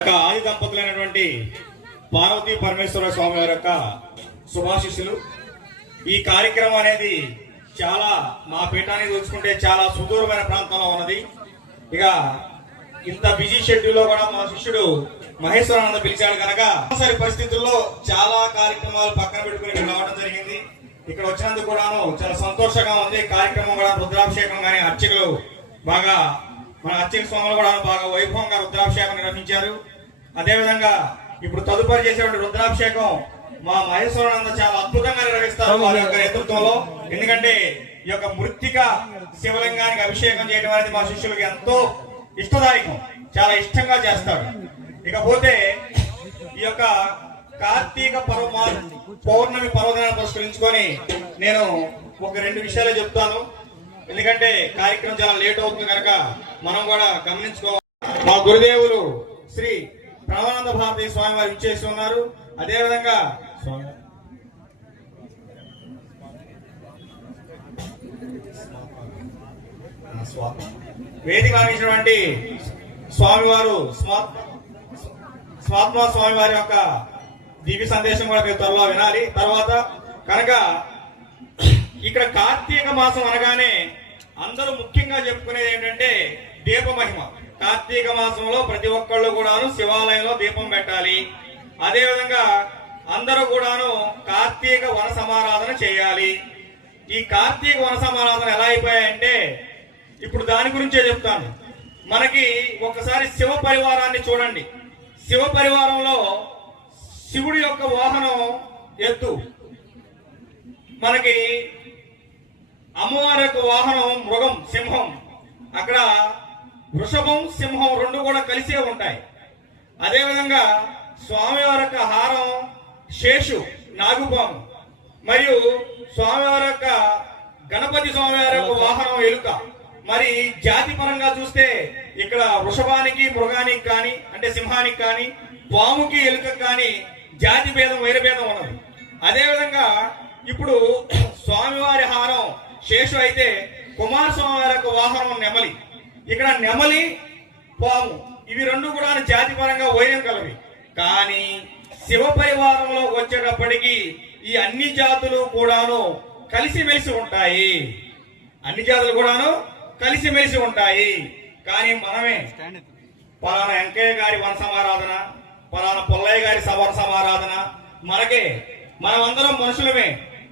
ఆది దంపతులైనటువంటి పార్వతీ పరమేశ్వర స్వామి వారి యొక్క శుభాశిస్సులు. ఈ కార్యక్రమం అనేది చాలా మా పీఠాన్ని చూసుకుంటే చాలా సుదూరమైన ప్రాంతంలో ఉన్నది. ఇక ఇంత బిజీ షెడ్యూల్ లో కూడా మా శిష్యుడు మహేశ్వరానంద పిలిచాడు కనుక తప్పనిసరి పరిస్థితుల్లో చాలా కార్యక్రమాలు పక్కన పెట్టుకుని రావడం జరిగింది. ఇక్కడ వచ్చినందుకు కూడాను చాలా సంతోషంగా ఉంది. కార్యక్రమం కూడా రుద్రాభిషేకం కానీ అర్చకులు బాగా మన అర్చక స్వాములు కూడా బాగా వైభవంగా రుద్రాభిషేకం నిర్వహించారు. అదేవిధంగా ఇప్పుడు తదుపరి చేసేటువంటి రుద్రాభిషేకం మా మహేశ్వరానంద చాలా అద్భుతంగా నిర్వహిస్తారు వారి యొక్క నేతృత్వంలో. ఎందుకంటే ఈ యొక్క మృత్తిక శివలింగానికి అభిషేకం చేయడం అనేది మా శిష్యులకి ఎంతో ఇష్టదాయకం, చాలా ఇష్టంగా చేస్తాడు. ఇకపోతే ఈ యొక్క కార్తీక పౌర్ణమి పర్వదినాన్ని పురస్కరించుకొని నేను ఒక 2 విషయాలే చెప్తాను. ఎందుకంటే కార్యక్రమం చాలా లేట్ అవుతుంది కనుక మనం కూడా గమనించుకోవాలి. మా గురుదేవులు శ్రీ ప్రణవానంద భారతీ స్వామి వారు ఇచ్చేసి ఉన్నారు. అదేవిధంగా వేదిక ఆగించినటువంటి స్వామివారు స్వాత్మ స్వామి వారి యొక్క దివ్య సందేశం కూడా మీరు త్వరలో వినాలి. తర్వాత కనుక ఇక్కడ కార్తీక మాసం అనగానే అందరూ ముఖ్యంగా చెప్పుకునేది ఏంటంటే దీప మహిమ. కార్తీక మాసంలో ప్రతి ఒక్కళ్ళు కూడాను శివాలయంలో దీపం పెట్టాలి. అదేవిధంగా అందరూ కూడాను కార్తీక వన సమారాధన చేయాలి. ఈ కార్తీక వన సమారాధన ఎలా అయిపోయాయంటే ఇప్పుడు దాని గురించే చెప్తాను. మనకి ఒకసారి శివ పరివారాన్ని చూడండి. శివ పరివారంలో శివుడి యొక్క వాహనం ఎద్దు, మనకి అమ్మవారి యొక్క వాహనం మృగం సింహం, అక్కడ వృషభం సింహం 2 కూడా కలిసే ఉంటాయి. అదేవిధంగా స్వామివారి యొక్క హారం శేషు నాగుపాము, మరియు స్వామివారి యొక్క గణపతి స్వామివారి యొక్క వాహనం ఎలుక. మరి జాతి పరంగా చూస్తే ఇక్కడ వృషభానికి మృగానికి కానీ అంటే సింహానికి కానీ పాముకి ఎలుక కానీ జాతి భేదం వైర భేదం ఉన్నది. అదేవిధంగా ఇప్పుడు స్వామివారి హారం శేషు అయితే కుమారస్వామి వారి యొక్క వాహనం నెమలి. ఇక్కడ నెమలి పాము ఇవి 2 కూడా జాతి పరంగా వైరం కలవి. కానీ శివ పరివారంలో వచ్చేటప్పటికి ఈ అన్ని జాతులు కూడాను కలిసిమెలిసి ఉంటాయి. అన్ని జాతులు కూడాను కలిసిమెలిసి ఉంటాయి. కానీ మనమే పలానా వెంకయ్య గారి వన సమారాధన, పలానా పుల్లయ్య గారి వన సమారాధన, మనకే మనమందరం మనుషులమే,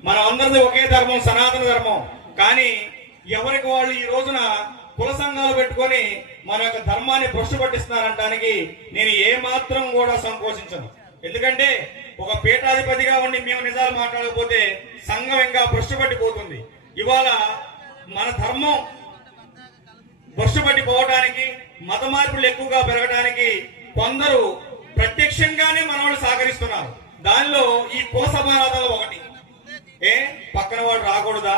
మనం అందరిది ఒకే ధర్మం, సనాతన ధర్మం. కానీ ఎవరికి వాళ్ళు ఈ రోజున కుల సంఘాలు పెట్టుకొని మన యొక్క ధర్మాన్ని భ్రష్టు పట్టిస్తున్నారంటానికి నేను ఏమాత్రం కూడా సంకోచించను. ఎందుకంటే ఒక పీఠాధిపతిగా ఉండి మేము నిజాలు మాట్లాడకపోతే సంఘం ఇంకా భ్రష్టు పట్టిపోతుంది. ఇవాళ మన ధర్మం భ్రష్టు పట్టిపోవడానికి, మత మార్పులు ఎక్కువగా పెరగడానికి కొందరు ప్రత్యక్షంగానే మన వాళ్ళు సహకరిస్తున్నారు. దానిలో ఈ కుల సమారాధనలు ఒకటి. పక్కన వాడు రాకూడదా?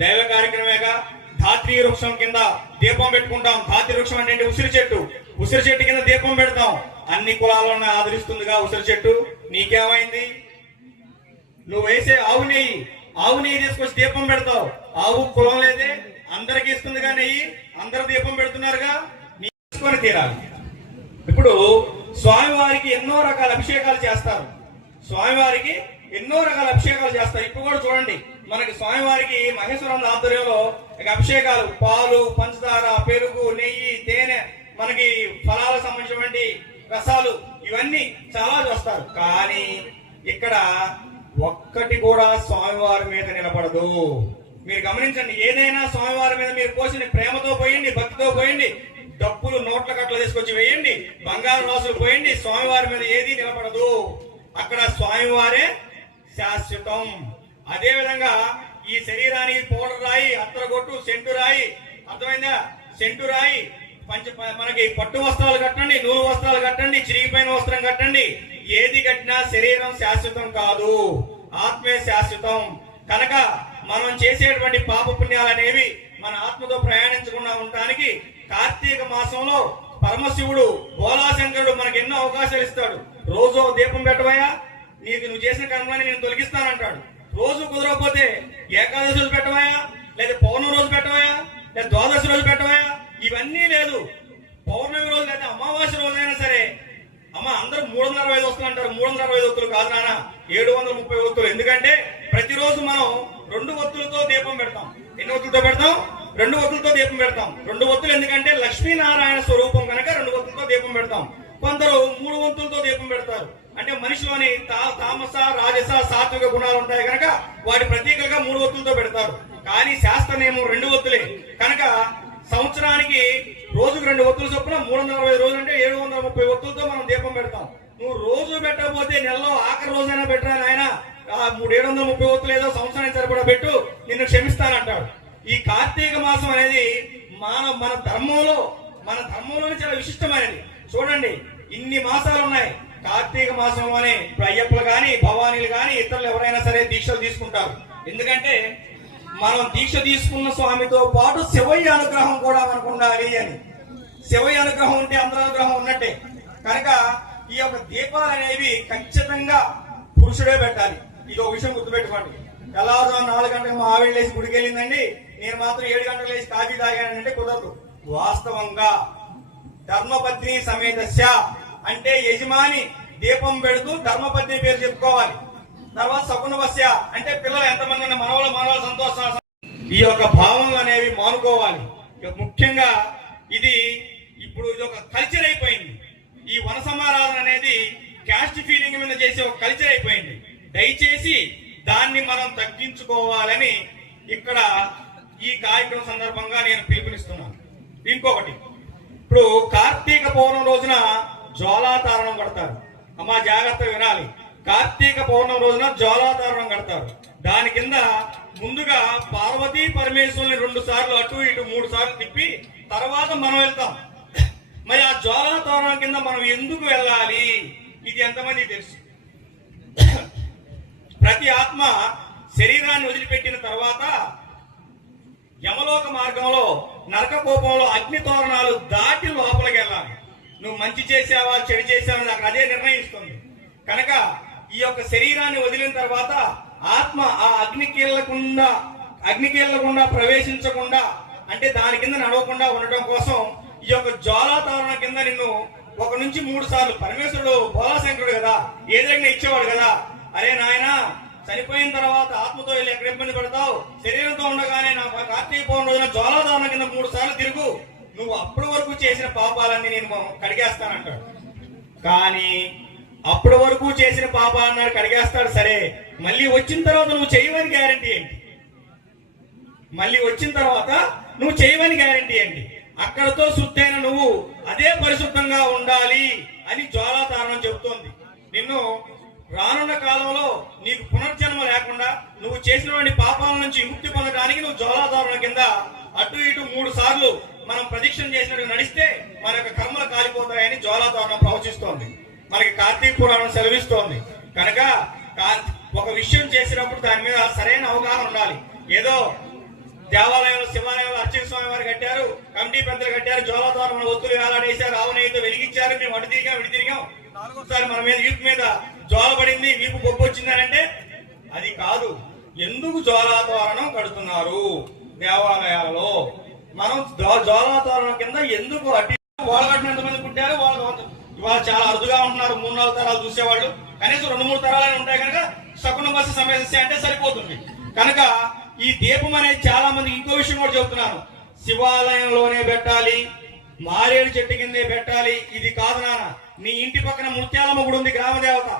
దైవ కార్యక్రమేగా. ధాత్రి వృక్షం కింద దీపం పెట్టుకుంటాం. ధాత్రి వృక్షం అంటే ఉసిరి చెట్టు. ఉసిరి చెట్టు కింద దీపం పెడతాం. అన్ని కులాలను ఆదరిస్తుందిగా ఉసిరి చెట్టు. నీకేమైంది? నువ్వు వేసే ఆవు నెయ్యి తీసుకొచ్చి దీపం పెడతావు. ఆవు కులం లేదే, అందరికి ఇస్తుందిగా నెయ్యి. అందరు దీపం పెడుతున్నారుగా, నీ తీసుకొని తీరాలి. ఇప్పుడు స్వామివారికి ఎన్నో రకాల అభిషేకాలు చేస్తారు. స్వామివారికి ఎన్నో రకాల అభిషేకాలు చేస్తారు. ఇప్పుడు కూడా చూడండి, మనకి స్వామివారికి మహేశ్వరానంద ఆధ్వర్యంలో అభిషేకాలు పాలు, పంచదార, పెరుగు, నెయ్యి, తేనె, మనకి ఫలాలకు సంబంధించినటువంటి రసాలు ఇవన్నీ చాలా చూస్తారు. కానీ ఇక్కడ ఒక్కటి కూడా స్వామివారి మీద నిలబడదు. మీరు గమనించండి, ఏదైనా స్వామివారి మీద మీరు పోసిన ప్రేమతో పోయండి, భక్తితో పోయండి, డబ్బులు నోట్ల కట్టలు తీసుకొచ్చి వేయండి, బంగారు రాసులు పోయండి, స్వామివారి మీద ఏది నిలబడదు. అక్కడ స్వామివారే శాశ్వతం. అదే విధంగా ఈ శరీరానికి పౌడర్ రాయి, అత్తరగొట్టు, సెంటు రాయి, అర్థమైందా? సెంటు రాయి, మనకి పట్టు వస్త్రాలు కట్టండి, నూలు వస్త్రాలు కట్టండి, చిరిగిపోయిన వస్త్రం కట్టండి, ఏది కట్టినా శరీరం శాశ్వతం కాదు, ఆత్మే శాశ్వతం. కనుక మనం చేసేటువంటి పాప పుణ్యాలు అనేవి మన ఆత్మతో ప్రయాణించకుండా ఉండటానికి కార్తీక మాసంలో పరమశివుడు బోలాశంకరుడు మనకి ఎన్నో అవకాశాలు ఇస్తాడు. రోజు దీపం పెట్టవయా, నువ్వు చేసిన కర్మని నేను తొలగిస్తానంటాడు. రోజు కుదరకపోతే ఏకాదశి రోజు పెట్టవయా, లేదా పౌర్ణమి రోజు పెట్టవయా, లేదా ద్వాదశి రోజు పెట్టవయా, ఇవన్నీ లేదు. పౌర్ణమి రోజు లేదా అమావాస్య రోజైనా సరే 365 వస్తువులు అంటారు. 365 ఒత్తులు కాదు నాన్న, 730 ఒత్తులు. ఎందుకంటే ప్రతిరోజు మనం 2 ఒత్తులతో దీపం పెడతాం. ఎన్ని ఒత్తులతో పెడతాం? 2 ఒత్తులతో దీపం పెడతాం. 2 ఒత్తులు ఎందుకంటే లక్ష్మీనారాయణ స్వరూపం కనుక 2 ఒత్తులతో దీపం పెడతాం. కొందరు 3 ఒత్తులతో దీపం పెడతారు. అంటే మనిషిలోని తామస, రాజస, సాత్విక గుణాలు ఉంటాయి కనుక వాటి ప్రతీకలుగా 3 ఒత్తులతో పెడతారు. కానీ శాస్త్ర నియమం 2 ఒత్తులే కనుక సంవత్సరానికి రోజుకు 2 ఒత్తులు చొప్పున 365 రోజులు అంటే 730 ఒత్తులతో మనం దీపం పెడతాం. నువ్వు రోజు పెట్టకపోతే నెలలో ఆఖరి రోజైనా పెట్టరా నాయన, 730 ఒత్తులు ఏదో సంవత్సరానికి సరిపడా పెట్టు, నిన్ను క్షమిస్తానంటాడు. ఈ కార్తీక మాసం అనేది మన ధర్మంలోనే చాలా విశిష్టమైనది. చూడండి, ఇన్ని మాసాలు ఉన్నాయి. కార్తీక మాసంలోనే ఇప్పుడు అయ్యప్పలు గాని, భవానీలు గాని, ఇతరులు ఎవరైనా సరే దీక్షలు తీసుకుంటారు. ఎందుకంటే మనం దీక్ష తీసుకున్న స్వామితో పాటు శివయ్య అనుగ్రహం కూడా మనకు ఉండాలి అని. శివయ్య అనుగ్రహం ఉంటే అందరి అనుగ్రహం ఉన్నట్టే కనుక ఈ యొక్క దీపాలు అనేవి ఖచ్చితంగా పురుషుడే పెట్టాలి. ఇది ఒక విషయం గుర్తుపెట్టుకోండి. తెల్లవారుజాము 4 గంటలకు మా ఆవిడ లేచి గుడికి వెళ్ళిందండి, నేను మాత్రం 7 గంటలకు లేచి కాఫీ తాగానంటే కుదరదు. వాస్తవంగా ధర్మపత్ని సమేతస్య అంటే యజమాని దీపం పెడుతూ ధర్మపత్ని పేరు చెప్పుకోవాలి. తర్వాత సగుణవస్య అంటే పిల్లలు ఎంతమంది ఉన్న మనవలు సంతోషం, ఈ యొక్క భావనలు అనేవి మానుకోవాలి. ముఖ్యంగా ఇది ఇప్పుడు ఇది ఒక కల్చర్ అయిపోయింది. ఈ వన సమారాధన అనేది క్యాస్ట్ ఫీలింగ్ మీద చేసే ఒక కల్చర్ అయిపోయింది. దయచేసి దాన్ని మనం తగ్గించుకోవాలని ఇక్కడ ఈ కార్యక్రమం సందర్భంగా నేను పిలుపునిస్తున్నాను. ఇంకొకటి, ఇప్పుడు కార్తీక పౌర్ణమి రోజున జ్వాలాతారణం కడతారు. అమ్మ జాగ్రత్త వినాలి. కార్తీక పౌర్ణమి రోజున జ్వాలాతారణం కడతారు. దాని కింద ముందుగా పార్వతీ పరమేశ్వరుని 2 సార్లు అటు ఇటు 3 సార్లు తిప్పి తర్వాత మనం వెళ్తాం. మరి ఆ జ్వాలాతారణం కింద మనం ఎందుకు వెళ్ళాలి? ఇది ఎంతమంది తెలుసు? ప్రతి ఆత్మ శరీరాన్ని వదిలిపెట్టిన తర్వాత యమలోక మార్గంలో నరక కోపంలో అగ్ని తోరణాలు దాటి లోపలికి వెళ్ళాలి. నువ్వు మంచి చేసావా చెడు చేసావా నాకు అదే నిర్ణయిస్తుంది. కనుక ఈ యొక్క శరీరాన్ని వదిలిన తర్వాత ఆత్మ ఆ అగ్నికీలకుండా ప్రవేశించకుండా అంటే దాని కింద నడవకుండా ఉండటం కోసం ఈ యొక్క జ్వాలాతారణం కింద నిన్ను 1 నుంచి 3 సార్లు పరమేశ్వరుడు బోలాశంకరుడు కదా ఏదైనా ఇచ్చేవాడు కదా, అరే నాయన చనిపోయిన తర్వాత ఆత్మతో వెళ్ళి ఎక్కడ ఇబ్బంది పడతావు, శరీరంతో ఉండగానే నా కార్తీక పౌర్ణమి రోజున జ్వాలాతారణం కింద 3 సార్లు తిరుగు, నువ్వు అప్పటి వరకు చేసిన పాపాలన్నీ నేను కడిగేస్తానంటాడు. కానీ అప్పటి వరకు చేసిన పాపాలన్నాడు కడిగేస్తాడు సరే, మళ్ళీ వచ్చిన తర్వాత నువ్వు చేయవని గ్యారంటీ ఏంటి? మళ్ళీ వచ్చిన తర్వాత నువ్వు చేయవని గ్యారంటీ ఏంటి? అక్కడతో శుద్ధైన నువ్వు అదే పరిశుద్ధంగా ఉండాలి అని జ్వాలాతారణం చెబుతోంది. నిన్ను రానున్న కాలంలో నీకు పునర్జన్మ లేకుండా నువ్వు చేసినటువంటి పాపాల నుంచి విముక్తి పొందడానికి నువ్వు జ్వాలాతారణం కింద అటు ఇటు 3 సార్లు మనం ప్రదక్షిణ చేసినట్టు నడిస్తే మన యొక్క కర్మలు కాలిపోతాయని జ్వాలాతారణం ప్రవచిస్తోంది. మనకి కార్తీక పురాణం సెలవిస్తోంది. కనుక ఒక విషయం చేసినప్పుడు దాని మీద సరైన అవగాహన ఉండాలి. ఏదో దేవాలయంలో శివాలయంలో అర్చక స్వామి వారు కట్టారు, కమిటీ పెద్దలు కట్టారు, జ్వాలాతారణం ఒత్తులు వేలాడేశారు, ఆవునేయితో వెలిగించారు, మేము అటు తిరిగాం 4సారి మన మీద వీపు మీద జ్వాల పడింది, వీపు బొబ్బు వచ్చిందనంటే అది కాదు. ఎందుకు జ్వాలాతారణం కడుతున్నారు దేవాలయాలలో? మనం జ్వాలాతారణం కింద ఎందుకు అటు వాళ్ళు కట్టినంత మంది పుట్టారు, వాళ్ళు ఇవాళ చాలా అరుదుగా ఉంటున్నారు. 3-4 తరాలు చూసేవాళ్ళు కనీసం 2-3 తరాలైనా ఉంటాయి కనుక శకునమస్య సమస్య అంటే సరిపోతుంది. కనుక ఈ దీపం అనేది చాలా మంది ఇంకో విషయం కూడా చెబుతున్నాను, శివాలయంలోనే పెట్టాలి, మారేడు చెట్టు కిందే పెట్టాలి. ఇది కాదు నాన్న, నీ ఇంటి పక్కన ముత్యాలమ్మ గుడి ఉంది, గ్రామ దేవత,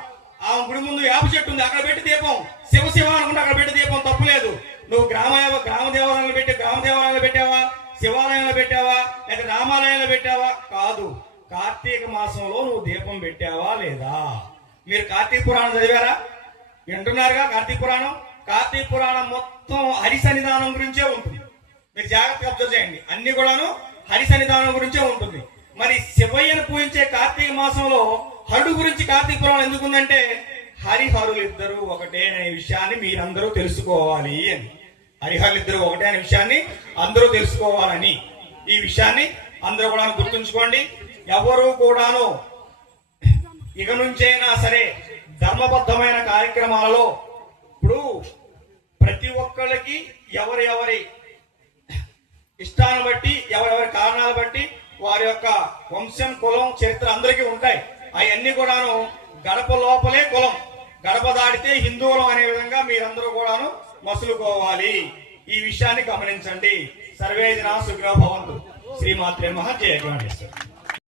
ఆ గుడి ముందు వేప చెట్టు ఉంది, అక్కడ పెట్టి దీపం శివ అనుకుంటే అక్కడ పెట్టి దీపం తప్పులేదు. నువ్వు గ్రామ దేవాలయంలో గ్రామ దేవాలయంలో పెట్టావా, శివాలయంలో పెట్టావా, లేదా రామాలయంలో పెట్టావా? కాదు, కార్తీక మాసంలో నువ్వు దీపం పెట్టావా లేదా? మీరు కార్తీక పురాణం చదివారా? వింటున్నారుగా కార్తీక పురాణం. కార్తీక పురాణం మొత్తం హరి సన్నిధానం గురించే ఉంటుంది. మీరు జాగ్రత్తగా అబ్జర్వ్ చేయండి, అన్ని కూడాను హరి సన్నిధానం గురించే ఉంటుంది. మరి శివయ్యను పూజించే కార్తీక మాసంలో హరుడు గురించి కార్తీక పురాణం ఎందుకుందంటే హరిహరులు ఇద్దరు ఒకటే అనే విషయాన్ని మీరందరూ తెలుసుకోవాలి అని. హరిహరులు ఇద్దరు ఒకటే అనే విషయాన్ని అందరూ తెలుసుకోవాలని ఈ విషయాన్ని అందరూ కూడా గుర్తుంచుకోండి. ఎవరు కూడాను ఇక నుంచైనా సరే ధర్మబద్ధమైన కార్యక్రమాలలో ఇప్పుడు ప్రతి ఒక్కళ్ళకి ఎవరి ఇష్టాన్ని బట్టి ఎవరెవరి కారణాలు బట్టి వారి యొక్క వంశం కులం చరిత్ర అందరికీ ఉంటాయి. అవన్నీ కూడాను గడప లోపలే కులం, గడప దాడితే హిందువులం అనే విధంగా మీరందరూ కూడాను మసులుకోవాలి. ఈ విషయాన్ని గమనించండి. సర్వే జనా సుఖినో భవంతు. శ్రీమాత్రే మహా జయ గణేశ్వర.